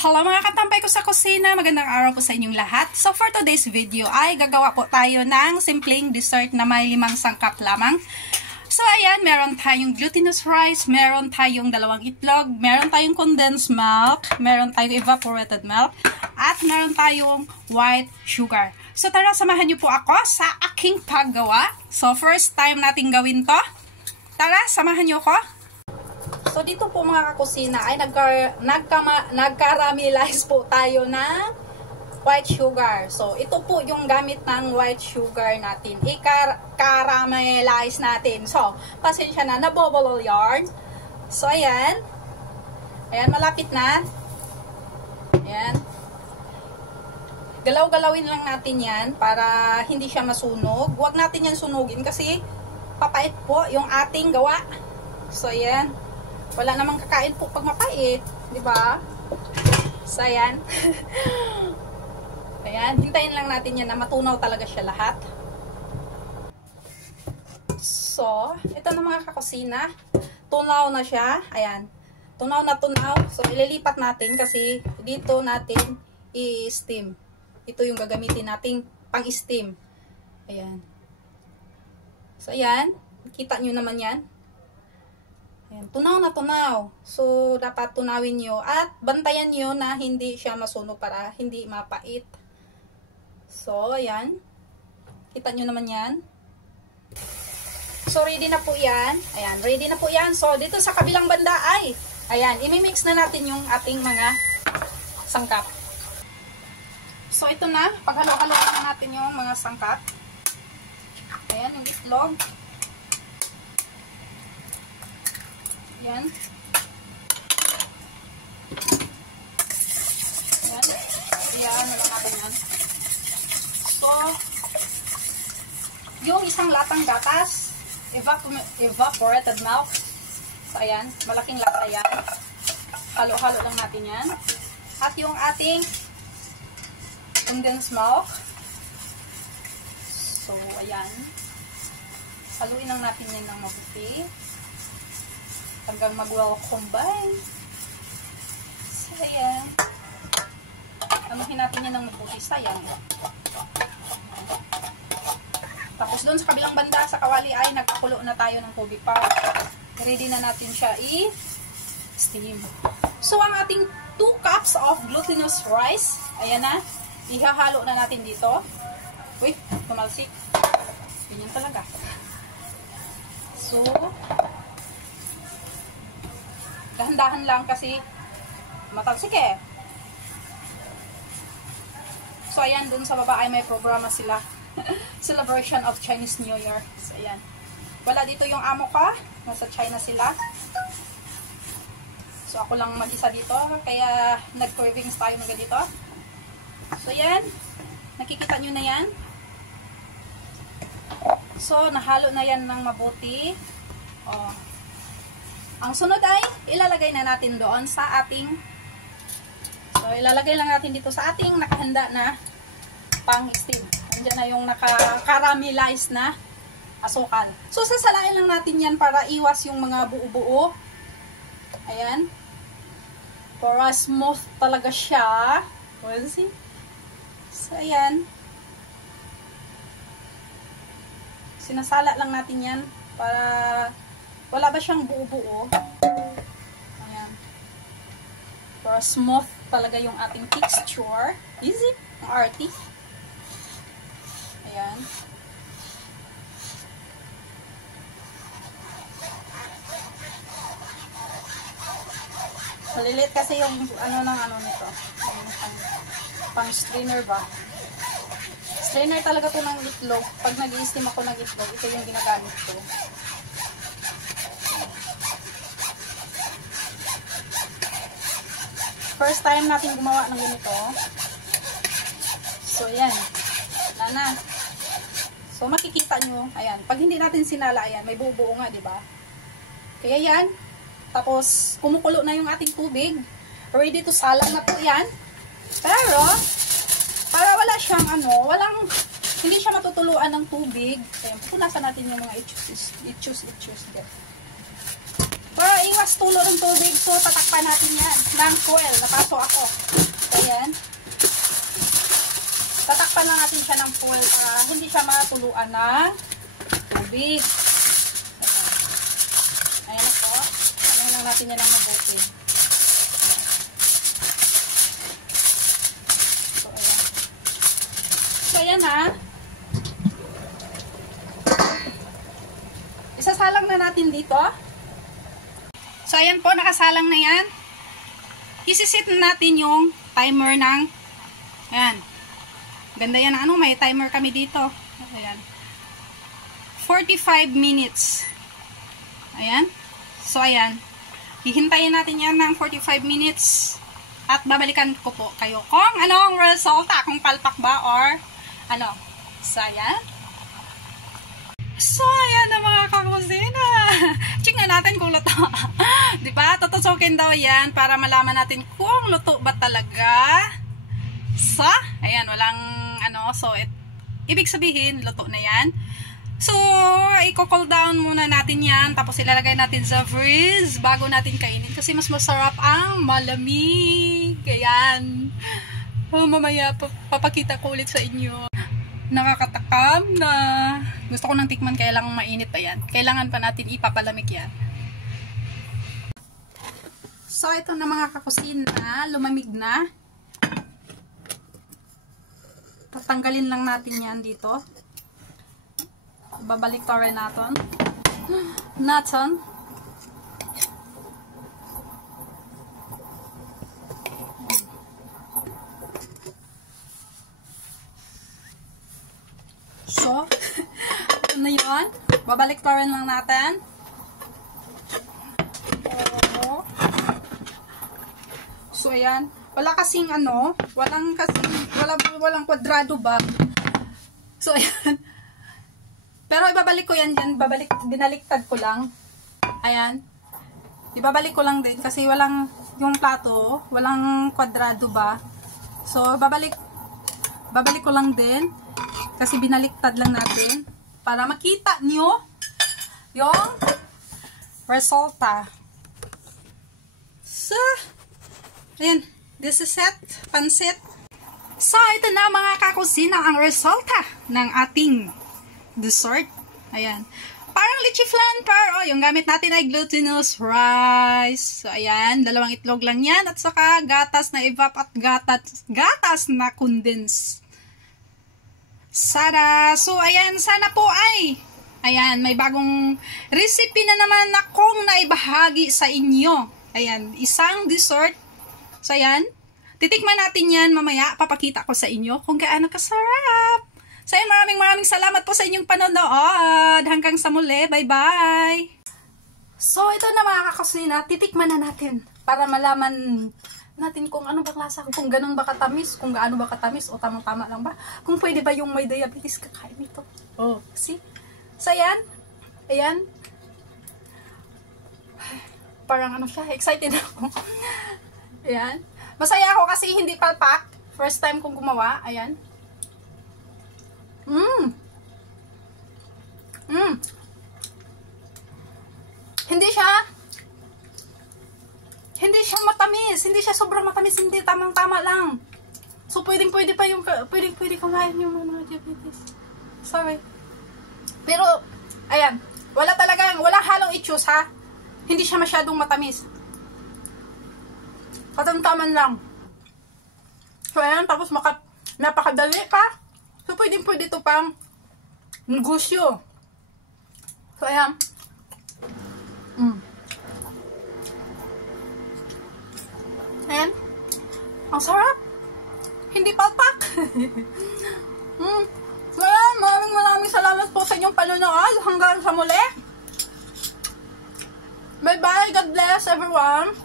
Hello mga katampay ko sa kusina, magandang araw po sa inyong lahat. So for today's video ay gagawa po tayo ng simpleng dessert na may 5 sangkap lamang. So ayan, meron tayong glutinous rice, meron tayong 2 itlog, meron tayong condensed milk, meron tayong evaporated milk, at meron tayong white sugar. So tara, samahan niyo po ako sa aking paggawa. So first time nating gawin to. Tara, samahan niyo ako. So, dito po mga kakusina ay nagkaramelize po tayo ng white sugar. So, ito po yung gamit ng white sugar natin. I-caramelize natin. So, pasensya na, nabubble yarn. So, ayan. Ayan, malapit na. Ayan. Galaw-galawin lang natin yan para hindi siya masunog. Huwag natin yan sunugin kasi papait po yung ating gawa. So, ayan. Wala namang kakain po pag mapait, di ba? So, ayan. Ayan, hintayin lang natin yan na matunaw talaga siya lahat. So, ito na mga kakusina. Tunaw na siya. Ayan. Tunaw na tunaw. So, ililipat natin kasi dito natin i-steam. Ito yung gagamitin nating pang-steam. Ayan. So, ayan. Kita nyo naman yan. Ayan, tunaw na tunaw. So, dapat tunawin nyo at bantayan nyo na hindi siya masunog para hindi mapait. So, ayan. Kita nyo naman yan. So, ready na po yan. Ayan, ready na po yan. So, dito sa kabilang banda ay, ayan, imimix na natin yung ating mga sangkap. So, ito na. Paghalo-halo na natin yung mga sangkap. Ayan, yung itlog. Yan. Yan. Iyan na lang natin yan. So, yung isang latang gatas, evaporated milk. So, ayan. Malaking lata yan. Halo-halo lang natin yan. At yung ating condensed milk. So, ayan. Haluin lang natin yan ng mabuti. Hanggang mag-well combine. So, ayan. Anuhin natin yan ng mabuti. Sayang. Tapos doon sa kabilang banda, sa kawali ay nagpakulo na tayo ng tubig pa. Ready na natin siya i-steam. So, ang ating 2 cups of glutinous rice, ayan na. Ihahalo na natin dito. Uy, tumalsik. Ganyan talaga. So, dahan-dahan lang kasi matalsik eh. So, ayan, dun sa baba ay may programa sila. Celebration of Chinese New Year. So, ayan. Wala dito yung amo ko. Nasa China sila. So, ako lang mag-isa dito. Kaya, nag-cravings tayo mga dito. So, ayan. Nakikita nyo na yan. So, nahalo na yan ng mabuti. Oh. Ang sunod ay, ilalagay na natin doon sa ating, so ilalagay lang natin dito sa ating nakahanda na pang-steam. Andiyan na yung naka-caramelize na asukal. So sasalain lang natin yan para iwas yung mga buo-buo. Ayan. Para smooth talaga siya. Well, see? So ayan. Sinasala lang natin yan para wala ba siyang buo-buo? Ayan. Para smooth talaga yung ating texture. Easy. Ang arty. Ayan. Malilit kasi yung ano nito. Pang strainer ba? Strainer talaga to ng itlog. Pag nag-i-steam ako ng itlog, ito yung ginagamit ko. First time natin gumawa ng ganito. So, ayan. Lana. So, makikita nyo. Ayan. Pag hindi natin sinala, ayan. May buo-buo nga, diba? Kaya yan. Tapos, kumukulo na yung ating tubig. Ready to salang na po yan. Pero, para wala siyang hindi siya matutuluan ng tubig. Ayan. Pupunasan natin yung mga itchus. Para iwas malakas tulo ng tubig. So, tatakpan natin yan ng foil. Napaso ako. So, ayan. Tatakpan lang natin siya ng foil para hindi siya matuluan ng tubig. Ayan ako. Ano lang natin yan ng mabuti. So, ayan ha. Isasalang na natin dito. So, ayan po, nakasalang na yan. Isisit na natin yung timer ng, ayan. Ganda yan, ano, may timer kami dito. Ayan. 45 minutes. Ayan. So, ayan. Hihintayin natin yan ng 45 minutes. At babalikan ko po kayo kung anong resulta, kung palpak ba or ano. So, ayan. So, ayan na mga kakusina. Tingnan natin kung luto. Diba? Tutusukin daw yan para malaman natin kung luto ba talaga. So, ayan, walang ano. So, ibig sabihin, luto na yan. So, i-cool down muna natin yan. Tapos, ilalagay natin sa freeze bago natin kainin. Kasi mas masarap ang malamig. Ayan. Oh, mamaya, papakita ko ulit sa inyo. Nakakatakam na. Gusto ko nang tikman, kaya lang mainit pa yan. Kailangan pa natin ipapalamig yan. So, ito na mga kakusina. Lumamig na. Tatanggalin lang natin yan dito. Babalik to rin natin. So, ito na yun. Babalik pa rin lang natin. So, ayan. Wala kasing ano, walang kwadrado ba? So, ayan. Pero ibabalik ko yan dyan. Binaliktad ko lang. Ayan. Ibabalik ko lang din kasi walang, yung plato, walang kwadrado ba? So, babalik ko lang din. Kasi binaliktad lang natin para makita nyo yung resulta. So, ayan. This is it. Pansit. So, ito na mga kakusina ang resulta ng ating dessert. Ayan. Parang leche flan pero yung gamit natin ay glutinous rice. So, ayan. 2 itlog lang yan. At saka gatas na evap at gatas na condense. Sara. So, ayan, sana po ay, ayan, may bagong recipe na naman akong naibahagi sa inyo. Ayan, isang dessert. So, ayan, titikman natin yan mamaya. Papakita ko sa inyo kung gaano kasarap. So, ayan, maraming salamat po sa inyong panonood. Hanggang sa muli. Bye-bye. So, ito na mga kakusina. Titikman na natin para malaman natin kung ano ba klasa, kung ganun ba katamis, kung gaano ba katamis, o tamang-tama lang ba, kung pwede ba yung may diabetes kakain nito. Oh, see? So, ayan. Ayan. Parang ano siya, excited ako. Ayan. Masaya ako kasi hindi palpak. First time kong gumawa. Ayan. Hindi siya matamis. Hindi siya sobrang matamis. Hindi, tamang-tama lang. So, pwedeng-pwede pa yung, pwedeng-pwede kumain yung mga diabetes. Sorry. Pero, ayan. Wala halong i-choose, ha? Hindi siya masyadong matamis. Katamtaman lang. So, ayan. Tapos, napakadali pa. So, pwedeng-pwede ito pang negosyo. So, ayan. Ayan. Ang sarap. Hindi palpak. So, ayan. Maraming salamat po sa inyong panonood. Hanggang sa muli. Bye-bye. God bless everyone.